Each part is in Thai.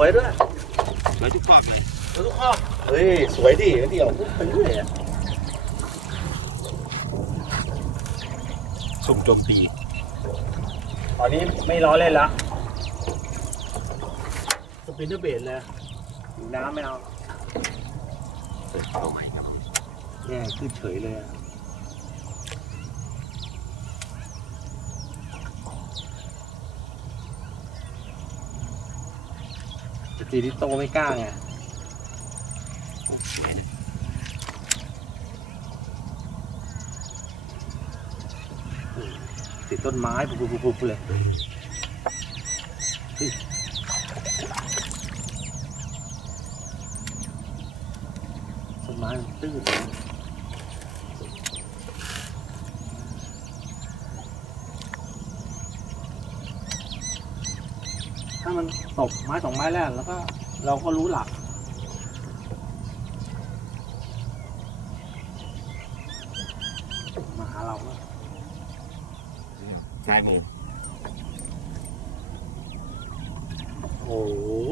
วยด้วยสวยทุกข้อเลยสวยทุกข้อเฮ้ยสวยดิเดี๋ยวปุ๊บไปเรื่อยอะสุ่มโจมตีตอนนี้ไม่ล้อเล่นละสปินเนอร์เบดเลยอยู่น้ำไม่เอาเปิดเอาใหม่ครับแย่ขึ้นเฉยเลยอะ แต่ตีที่โตไม่กล้าไงสวยนะติดต้นไม้ปุ๊บปุ๊บปุ๊บเลยเฮ้ยต้นไม้มันตื้นถ้ามัน ตกไม้สองไม้แรกแล้วก็ เราก็รู้หลัก มาหาเราแล้วซ้ายมือโอ้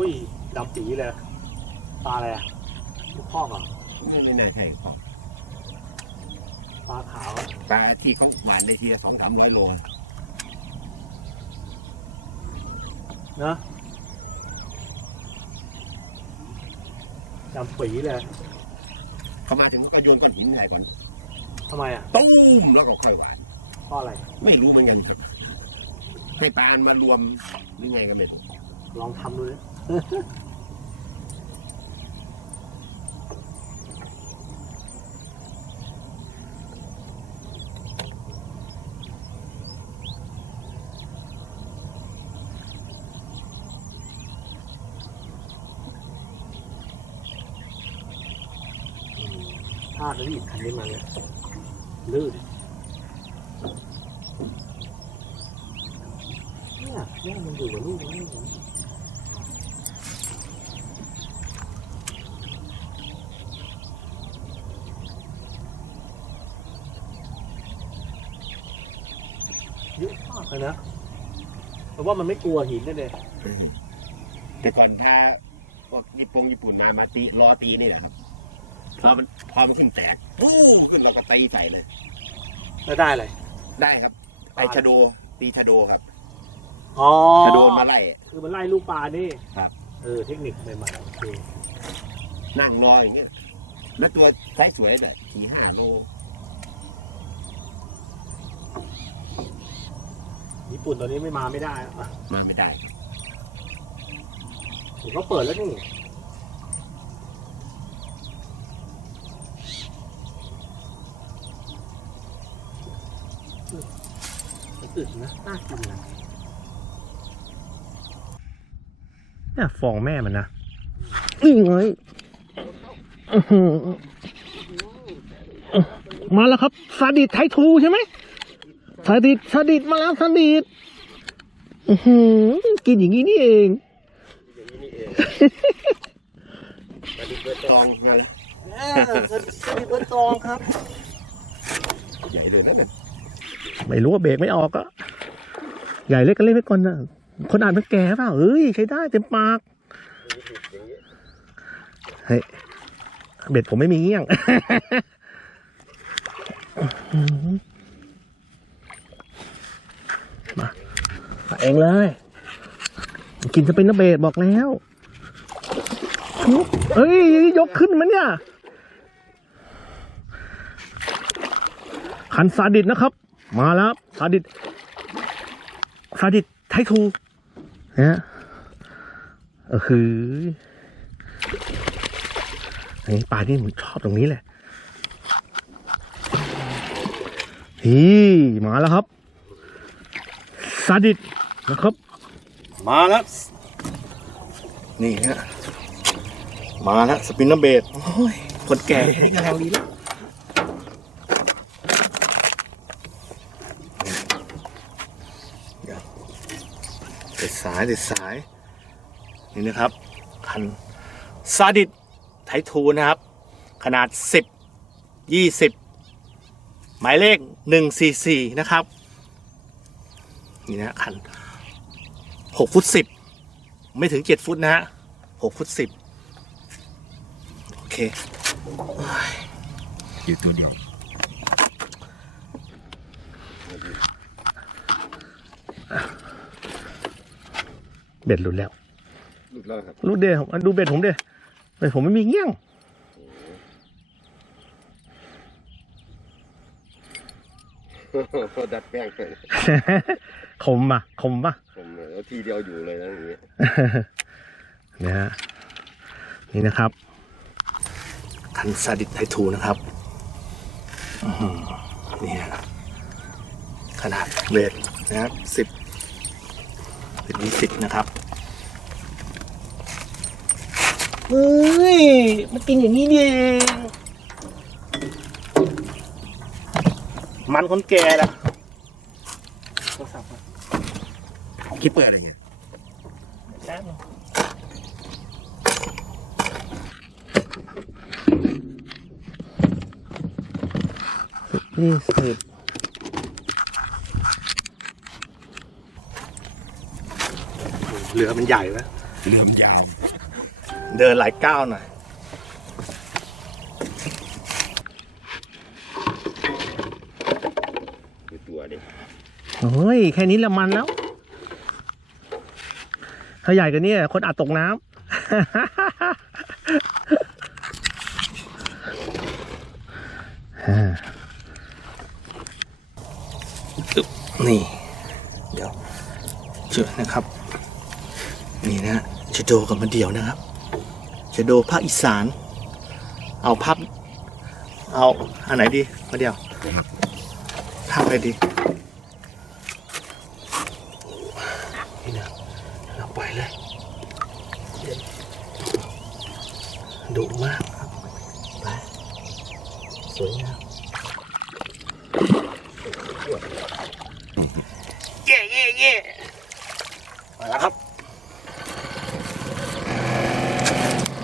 ยดำปีเลยปลาอะไรอะลูกคอกเหรอะไม่ไม่แน่ใช่ครับปลาขาวปลาที่เขาหวานในทีละสองสามร้อยโล เนอะ ดำปีเลยเขามาถึงก็โยนก้อนหินใส่ก่อนทำไมอะตุ้มแล้วก็ค่อยหวานเพราะอะไรไม่รู้เหมือนกันครับให้ปลามันมารวมหรือไงก็ไม่รู้ลองทำดูเล ยพลาดแล้วหยิบคันนี้มาเลยลื่นเนี่ยแม่มันอยู่กับลูกมันไม่เห็นเยอะมากเลยนะแต่ว่ามันไม่กลัวหินนั่นเลยแต่ก่อนถ้าพวกญี่ปุ่งญี่ปุ่นมามาตีรอตีนี่แหละครับ พอมันพอมันขึ้นแตกปู้ขึ้นเราก็ตีใส่เลย แล้วได้อะไร ได้ครับไอชะโดตีชะโดครับอ๋อชะโดมาไล่ คือมันไล่ลูกปลานี่ครับ เออเทคนิคใหม่ๆโอเคนั่งรออย่างเงี้ยแล้วตัวไซส์สวยเลยสี่ห้าโลญี่ปุ่นตอนนี้ไม่มาไม่ได้อะมาไม่ได้ ผมก็เปิดแล้วนี่ อึดนะน่ากินนะเนี่ยฟองแม่มันนะนี่ไงอื้อหือมาแล้วครับซาดิสไททูใช่ไหมซาดิสซาดิสมาแล้วซาดิสอื้อหือกินอย่างนี้นี่เองตองไงสลิปเปอร์ตองครับ ใหญ่เลยนั่นน่ะ ไม่รู้ว่าเบรกไม่ออกก็ ใหญ่เล็กก็เล่นไปก่อนนะคนอ่านมันแก่เปล่าเอ้ยใช้ได้เต็มปากเฮ้ยเบ็ดผมไม่มีเงี้ยงมาเองเลย กินจะเป็นนเบดบอกแล้วเอ้ยยกขึ้นมันเนี่ยคันซาดิสนะครับ มาแล้วซาดิสซาดิสไททูนะเออคือนี่ปลาที่ผมชอบตรงนี้แหละนี่มาแล้วครับซาดิสนะครับ มาแล้ว นี่ฮะมาแล้วสปินเนอร์เบดโอ้ยคนแก่นี่กำลังดีแล้ว สายติดสายนี่นะครับคันซาดิสไททูนะครับ ขนาด 10 20 หมายเลข 144 นะครับ นี่นะคัน6ฟุต10 ไม่ถึง 7 ฟุตนะฮะหกฟุตสิบโอเคอยู่ตัวเดียว เบ็ดหลุดแล้วหลุดแล้วครับหลุดเดผมดูเบ็ดผมเดเบ็ดผมไม่มีเงี้ยงดัดแป้งไปคมป่ะคมป่ะผมแล้วทีเดียวอยู่เลยนะอย่างเงี้ยนะฮะนี่นะครับคันซาดิสไททูนะครับอื้อหือนี่ฮะขนาดเวทนะครับสิบเป็นยี่สิบนะครับ เฮ้ย มันกินอย่างนี้นี่เองมันคนแก่แหละคิดเปิดอะไรเงี้ยนี่สิบเรือมันใหญ่ไหมเลื่อมยาว เดินหลายก้าวหน่อยอยู่ตัวเด็กโอ้ย แค่นี้ละมันแล้ว ถ้าใหญ่กว่านี้คนอาจตกน้ำอ่าอึ๊บนี่ เดี๋ยวเชื่อนะครับ นี่นะชะโดกับมาเดี่ยวนะครับ จะโดภาคอีสาน เอาภาพ เอาอันไหนดีมาเดียวภาพอะไรดี นี่นะเราไปเลยดุมากครับไปสวยงามเย่เย่เย่มาแล้วครับ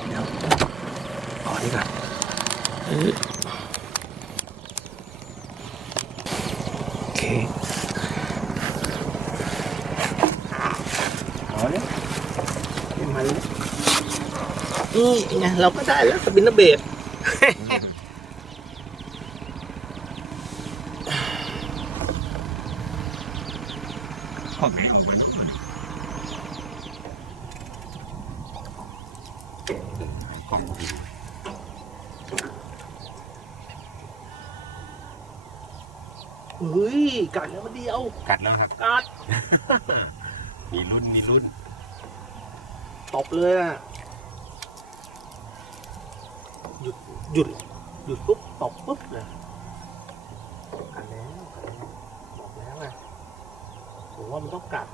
เดี๋ยวขอ นี่ก่อนโอเคเอาเนี่ยให้มันนี่ไงเราก็ได้แล้วสปินเนอร์เบด ขอบไหนออกมาทุกคน เฮ้ยกัดแล้วมันเดียว กัดแล้วครับ กัด มีรุ่นมีรุ่น ตบเลยอะ หยุด หยุด หยุดปุ๊บตบปุ๊บเลยกัดแล้วกัดแล้วบอกแล้วไงผม ว่ามันต้องกับ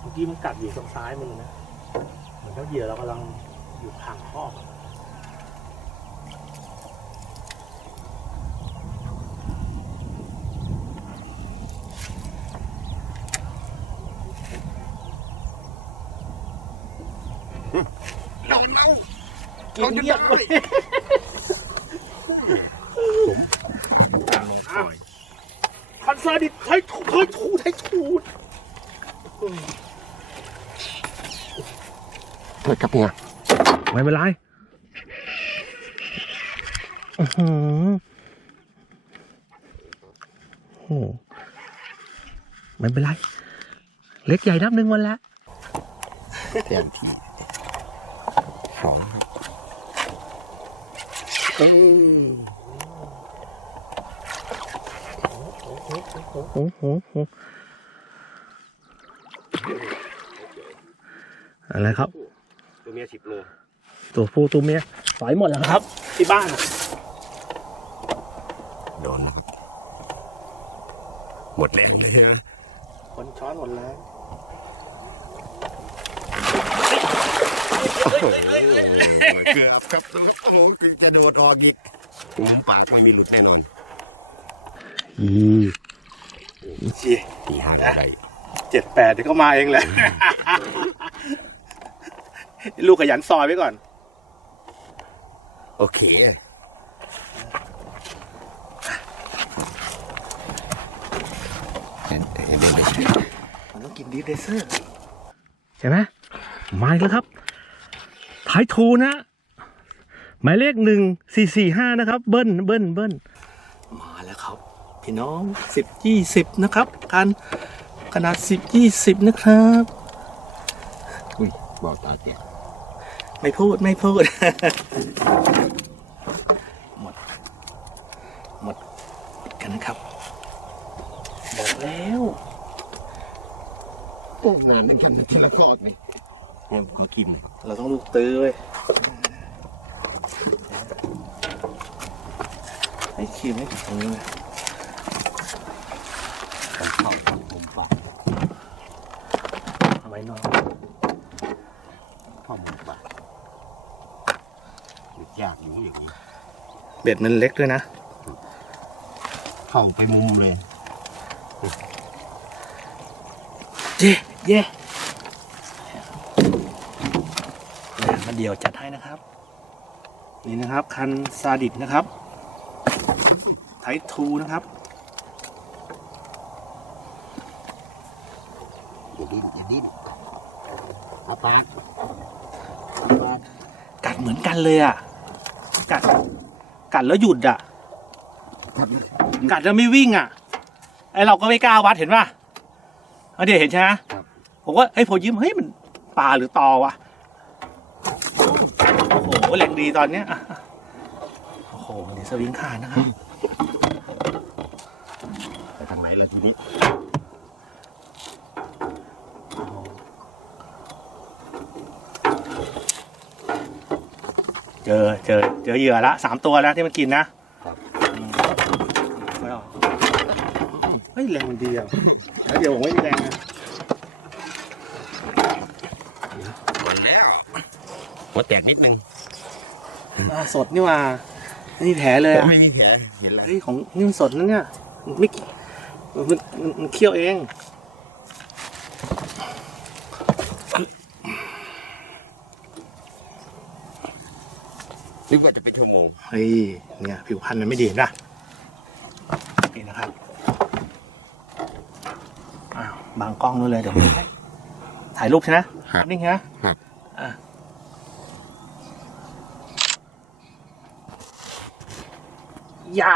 เมื่อกี้มันกัดอยู่ทางซ้ายมือนะ เหมือนเท้าเหยื่อเรากำลังอยู่ทางครอบอะ โดนเอา กินเงียบเลย การลงปล่อย คันซาดิสไทยถูไทยถูไทยถู เปิดครับเนี่ย ไม่เป็นไร อื้อหือโอ้โหไม่เป็นไร เล็กใหญ่นับหนึ่งวันแล้วเต็มที่สองโอ้โหอะไรครับ ตัวเมียสิบโล ตัวผู้ตัวเมียสอยหมดแล้วครับ ที่บ้านอะ โดนนะครับ หมดแรงเลยใช่ไหมคนช้อนหมดแล้วเกือบครับโอ้โหจะโดดออกอีกหมุมปากไม่มีหลุดแน่นอนอีเจียตีห้าอะไรเจ็ดแปดเดี๋ยวก็มาเองแหละ ลูกขยันซอยไว้ก่อน โอเค มันต้อง กินดีฟเดเซอร์ใช่ไหมมาอีกแล้วครับท้ายทูนะ หมายเลขหนึ่งสี่สี่ห้านะครับ เบิ้ลเบิ้ลเบิ้ลมาแล้วครับ พี่น้องสิบยี่สิบนะครับการขนาดสิบยี่สิบนะครับอุ้ยบอกตาแกไม่พูดไม่พูด หมด หมดกันนะครับ บอกแล้ว โอ้งานนึงกันทีละกอดนี่เนี่ยขอคิมหน่อยเราต้องลูกตื้อเว้ยให้คิวให้ถึงตรงนี้นะผมเข้าผมปากเอาไว้นอนพ่อผมปากยากอยู่อย่างนี้เบ็ดมันเล็กด้วยนะ เข้าไปมุมเลยเย่ เย่มาเดี๋ยวจัดให้นะครับ นี่นะครับ คันซาดิสนะครับ ไททูนะครับอย่าดิ้นอย่าดิ้นอาปากปากกัดเหมือนกันเลยอะ กัด กัดแล้วหยุดอะครับกัดแล้วไม่วิ่งอะ ไอเราก็ไม่กล้าวัดเห็นป่ะ เอาเดี๋ยวเห็นใช่ไหมครับ ผมว่าไอ้ยพอยิ้มเฮ้ยมันปลาหรือตอวะโอ้โหแหลกดีตอนเนี้ยอะโอ้โหเดี๋ยวสวิงขาดนะครับไปทางไหนล่ะทีนี้เจอเจอเจอเหยื่อละสามตัวแล้วที่มันกินนะอืมไม่ออกเฮ้ยแรงมันดีอะแล้วเดี๋ยวผมไม่มีแรงนะ หมดแล้ว หัวแตกนิดนึงอ่าสดนี่ว่าไม่มีแผลเลยผมอะไม่มีแผลเห็นแล้วเฮ้ยของนี่มันสดนะเนี่ยไม่มันมันมันเคี่ยวเอง นึกว่าจะเป็นชั่วโมงเฮ้ยเนี่ยผิวพรรณมันไม่ดีเห็นะนี่นะครับอ้าวบางกล้องนู้นเลยเดี๋ยวผมถ่ายรูปใช่ไหมครับ นิ่งใช่ไหมครับ อะอ ย่า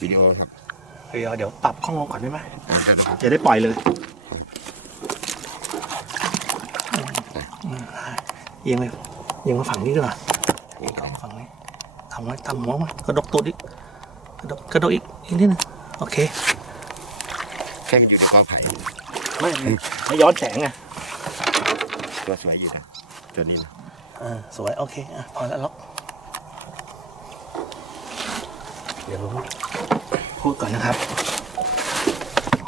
วิดีโอครับเดี๋ยวเดี๋ยวปรับกล้องลงก่อนได้ไหมอ่าเดี๋ยวดูครับจะได้ปล่อยเลยเอียงเลยเอียงมาฝั่งนี้ดีกว่านี่ก่อนฝั่งนี้ทำไว้ทำหัวมากระดกตัวอีกกระดกกระดกอีกอีกนิดนึงโอเคแค่มันอยู่ในกอไผ่ไม่ไม่ย้อนแสงไง ตัวสวยอยู่นะตัวนี้นะเออสวยโอเคอะพอแล้วล็อกเดี๋ยวพูดก่อนนะครับ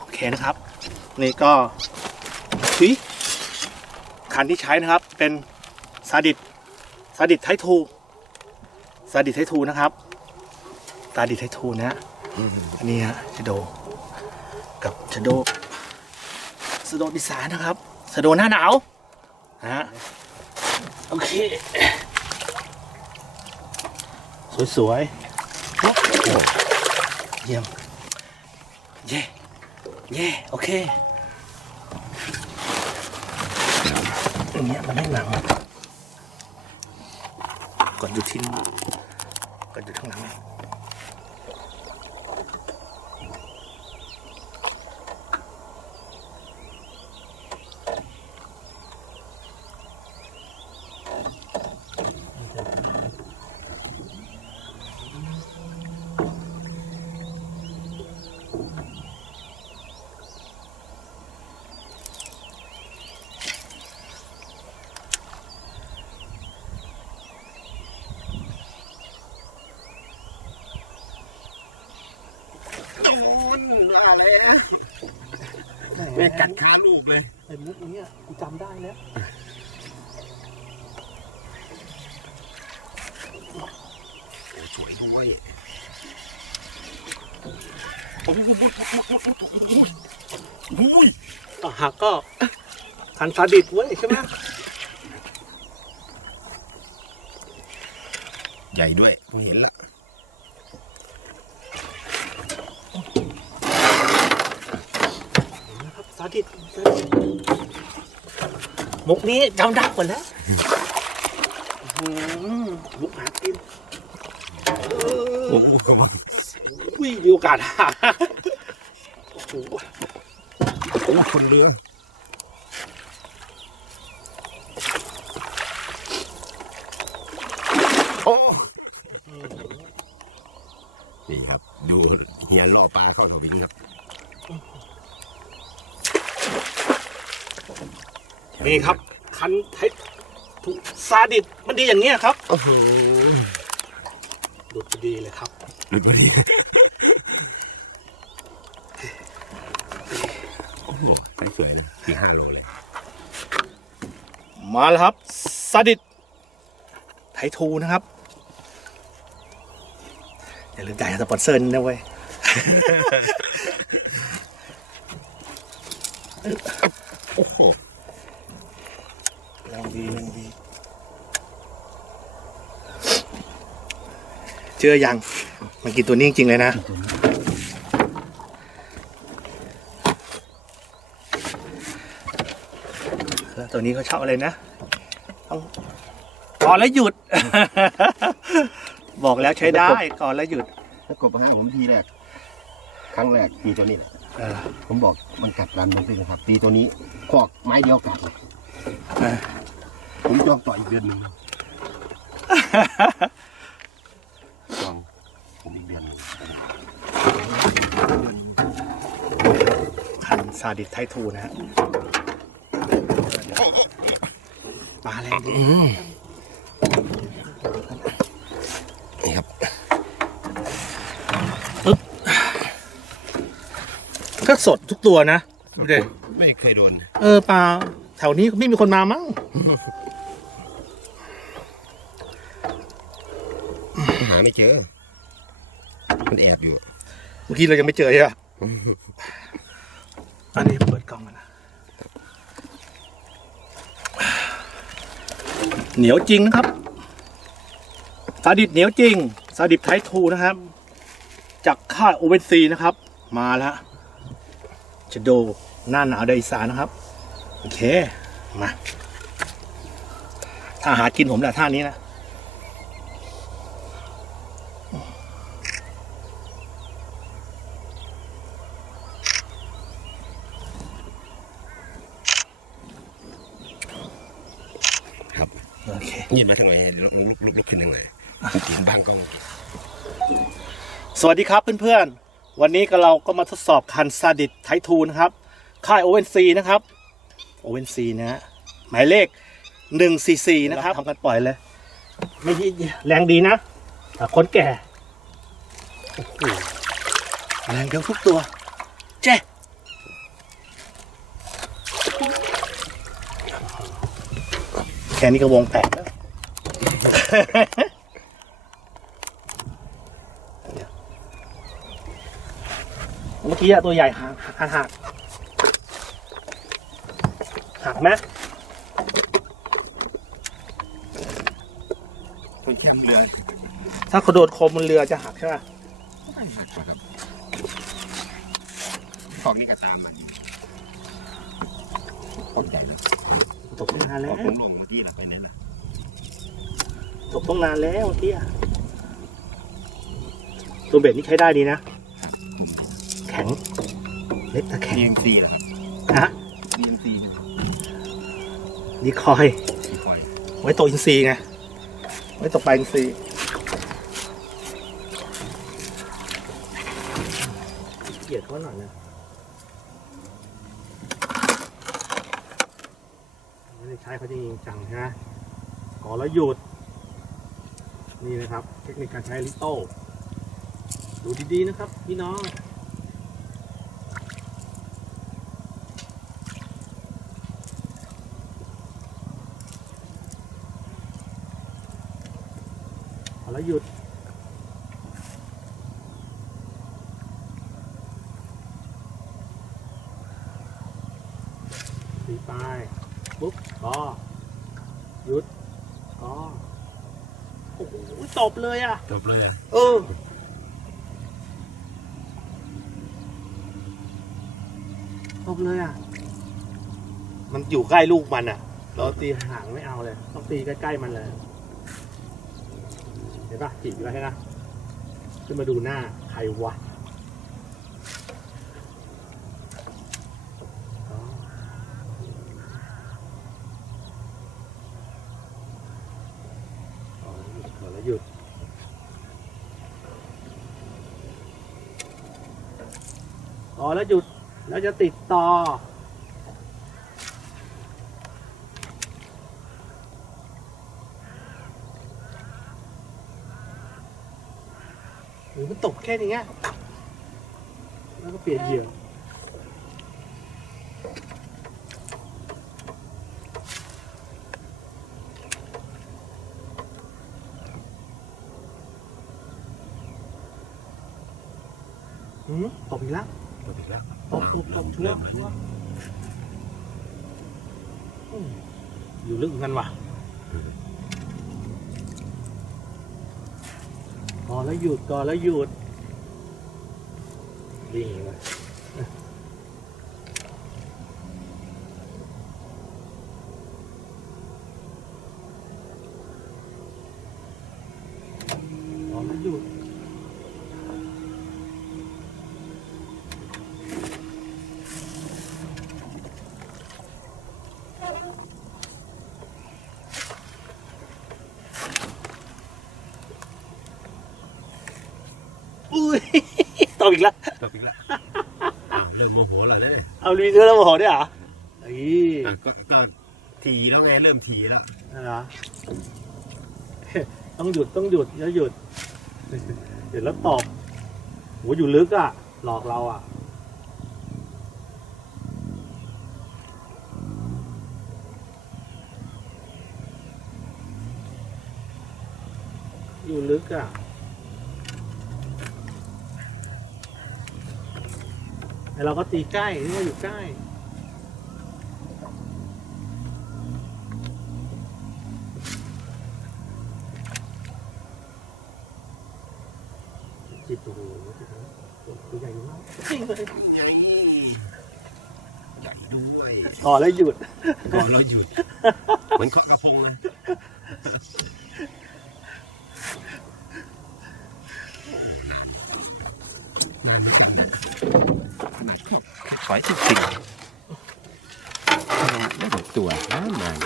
โอเคนะครับ นี่ก็ทุยคันที่ใช้นะครับเป็นซาดิสซาดิสไททูซาดิสไททูนะครับซาดิสไททูนะฮะอืมอันนี้ฮะชโด กับชโดสโดดิสานนะครับสโดหน้าหนาว นะฮะโอเค สวยๆโอ้โหเยี่ยมเย่เย่โอเคอย่างเงี้ยมันได้หนังกดอยู่ที่นี่กดอยู่ข้างหลังนี่โอ้ยอะไรนะแม่กัดขาลูกเลย ไอ้มุกนี้กูจำได้แล้ว โอ้สวยด้วยโอ้โหต่อหักก็ทันซาดิสเว้ยใช่ไหมใหญ่ด้วยผมเห็นละครับสาธิตสาธิตมุกนี้จำได้หมดแล้วอื้อหือมุกหากินโอ้โหอุ้ยมีโอกาสหาโอ้โหคนเรือโอ้นี่ครับ ดูเฮียล่อปลาเข้าสวิงครับนี่ครับ คันเทคถูกซาดิสมันดีอย่างเงี้ยครับโอ้โห ดูดดีเลยครับ หลุดพอดีโอ้โหใส่สวยนะสี่ห้าโลเลย มาแล้วครับซาดิสไททูนะครับ อย่าลืมจ่ายสปอนเซอร์นะเว้ยโอ้โหแรงดีแรงดี ชื่อยัง มันกินตัวนี้จริงๆเลยนะ แล้วตัวนี้เขาชอบอะไรนะ ต้องก่อนแล้วหยุด บอกแล้วใช้ได้ก่อนแล้วหยุดถ้ากบมาหาผมทีแรก ครั้งแรกตีตัวนี้แหละเออผมบอกมันกัดรันมันเป็นครับ ตีตัวนี้คอกไม้เดียวกัดเลยเออผมจองต่ออีกเดือนหนึ่งจองผมอีกเดือนหนึ่ง คันซาดิสไททูนะฮะปลาแรงดีนี่ครับก็สดทุกตัวนะดูดิไม่เคยโดน เออปลาแถวนี้ไม่มีคนมามั้งหาไม่เจอ มันแอบอยู่ เมื่อกี้เรายังไม่เจอใช่ปะ อันนี้เปิดกล้องนะ เหนียวจริงนะครับซาดิสเหนียวจริงซาดิสไททูนะครับ จากค่ายโอเวนซีนะครับ มาแล้วจะโดหน้าหนาวไดอีสานนะครับ โอเค มาถ้าหากินผมแหละท่านี้นะ ครับ โอ เคยืนมาทางไหนลุกลุกลุกลุกขึ้นทางไหนถึงบางกล้องสวัสดีครับเพื่อนๆ วันนี้ก็เราก็มาทดสอบคันซาดิสไททูนะครับ ค่ายโอเวนซีนะครับโอเวนซีนะฮะหมายเลขหนึ่งสี่สี่นะครับทำกันปล่อยเลยไม่ใช่แรงดีนะแต่คนแก่โอ้โหแรงเดียวทุกตัวเจ๊แค่นี้ก็วงแตกแล้ว เมื่อกี้อะตัวใหญ่หักหักหักหักไหมคนเข้มเรือถ้าเขาโดดโคมบนเรือจะหักใช่ไหมไม่หักหรอกครับคอกนี่ก็ตามมันคอกใหญ่แล้วตกตั้งนานคแล้อวกลงๆเมื่อกี้ล่ะไปไหนล่ะ ตกตั้งนานแล้วเมื่อกี้อะตัวเบ็ดนี่ใช้ได้ดีนะ แข็ง เล็กแต่แข็ง DMC เหรอครับ นะ DMC เนี่ยดีคอยที่คอยไว้ตกอินทรีไง ไว้ตกปลาอินทรีเกลียดเขาหน่อยนะไม่ได้ใช้เขาจริงๆจังใช่ไหมก่อนแล้วหยุด นะครับ เทคนิคการใช้ลิโต้ดูดีๆนะครับ พี่น้องเอาแล้วหยุดตีไปปุ๊บก็หยุด โอ้โหตบเลยอะ จบเลยอะเออ ตบเลยอะ มันอยู่ใกล้ลูกมันอะ เราตีห่างไม่เอาเลย ต้องตีใกล้ๆมันเลย เห็นปะจีบไว้ให้นะขึ้นมาดูหน้า ใครวะอ๋ออ๋อหยุดก่อนแล้วหยุด อ๋อแล้วหยุดแล้วจะติดต่อ หรือมันตกแค่นี้แล้วก็เปลี่ยนเหยื่อหืมตกอีกแล้ว จบอีกแล้วตบตบตบชัวร์ชัวร์อืมอยู่ลึกเหมือนกันว่ะก่อนแล้วหยุดก่อนแล้วหยุดวิ่งเลยก่อนแล้วหยุด ตบอีกแล้วจบอีกแล้วอ้าวเริ่มโมโหแล้วเนี่ยเอาลีเทอร์แล้วโมโหด้วยเหรออีอะก็ก็ทีแล้วไงเริ่มทีแล้วอะไรวะต้องหยุดต้องหยุดแล้วหยุดเดี๋ยวแล้วตอบโหอยู่ลึกอะ หลอกเราอะอยู่ลึกอะ ไอเราก็ตีใกล้นี่ว่าอยู่ใกล้ จิตโอ้โหตัวใหญ่มากจริงเลยไงใหญ่ด้วยต่อแล้วหยุดก่อนเราหยุด เหมือนเคาะกระพงนะนานไม่จัง เลยแค่ถอยทุกสิ่งได้หมดตัวนานนาน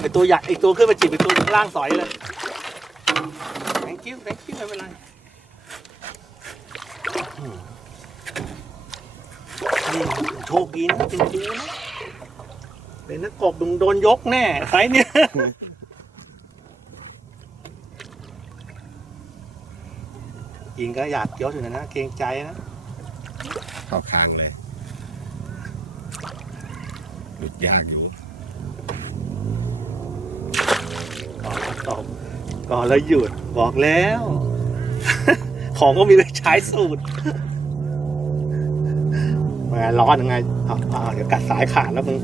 ไอตัวใหญ่ไอตัวขึ้นมาจีบไอตัวข้างล่างสอยเลย thank you thank you ไม่เป็นไรอืมนี่โชคดีนะเป็นตัวนะเป็นนักกบดุงโดนยกแน่ไซส์เนี่ยยิงก็อยากยศอยู่นะนะ เกรงใจนะ เข้าคางเลย หลุดยากอยู่ก่อนแล้วตอบก่อนแล้วหยุดบอกแล้ว ของก็มีไปใช้สูตรแหมร้อนยังไงเอาเอาเดี๋ยวกัดสายขาดแล้วมึง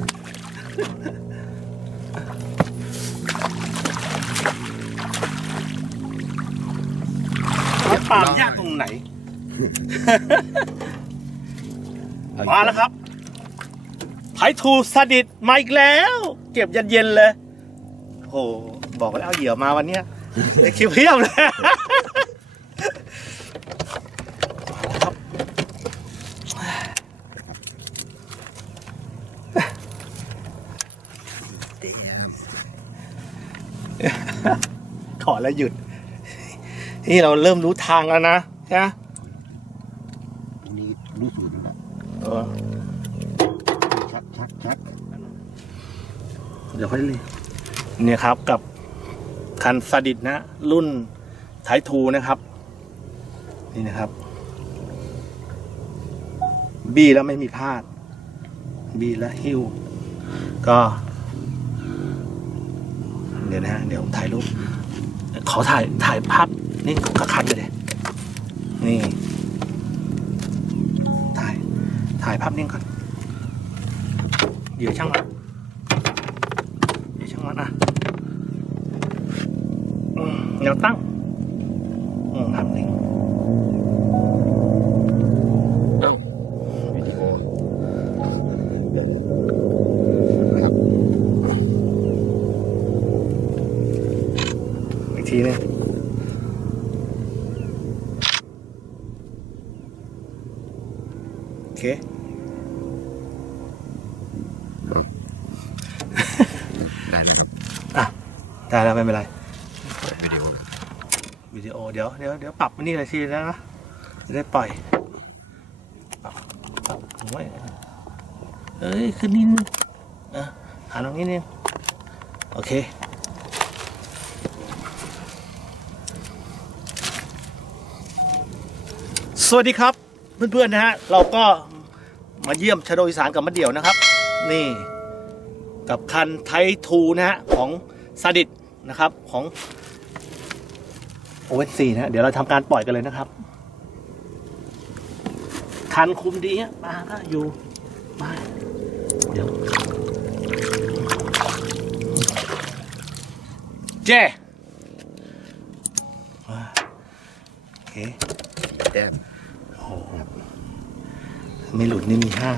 ปามยากตรงไหน มาแล้วครับ ไททูสดิตมาอีกแล้ว เก็บเย็นๆเลยโหบอกแล้วเอาเหยื่อมาวันเนี้ยได้คิวเพียบเลยครับขอแล้วหยุด นี่เราเริ่มรู้ทางแล้วนะใช่ไหม นี่รู้สูตรแล้ว เออ ชักชักชัก เดี๋ยว ค่อยเลยเนี่ยครับกับคันซาดิสนะ รุ่นไททูนะครับ นี่นะครับ บีแล้วไม่มีพลาด บีแล้วฮิวก็ เดี๋ยวนะฮะเดี๋ยวผมถ่ายรูปขอถ่ายถ่ายภาพนี่กับคันเลยเดยนี่ ถ่าย ถ่ายภาพนิ่งก่อน เดี๋ยวช่างมัน อะแนวตั้งทำหนึ่ง นี่เลยทีแล้วนะจะได้ปล่อยเอ้ยขึ้นนิดนึงอะหันตรงนี้นึงโอเคสวัสดีครับเพื่อนๆนะฮะเราก็มาเยี่ยมชาโดอีสานกับมะเดี่ยวนะครับ นี่กับคันไททูนะฮะของซาดิสนะครับของ โอเวซีนะฮะเดี๋ยวเราทำการปล่อยกันเลยนะครับ คันคุมดีฮะปลาก็อยู่มาเดี๋ยว เจ้อ่าโอเคแต้มโอ้โหไม่หลุดนี่มีห้า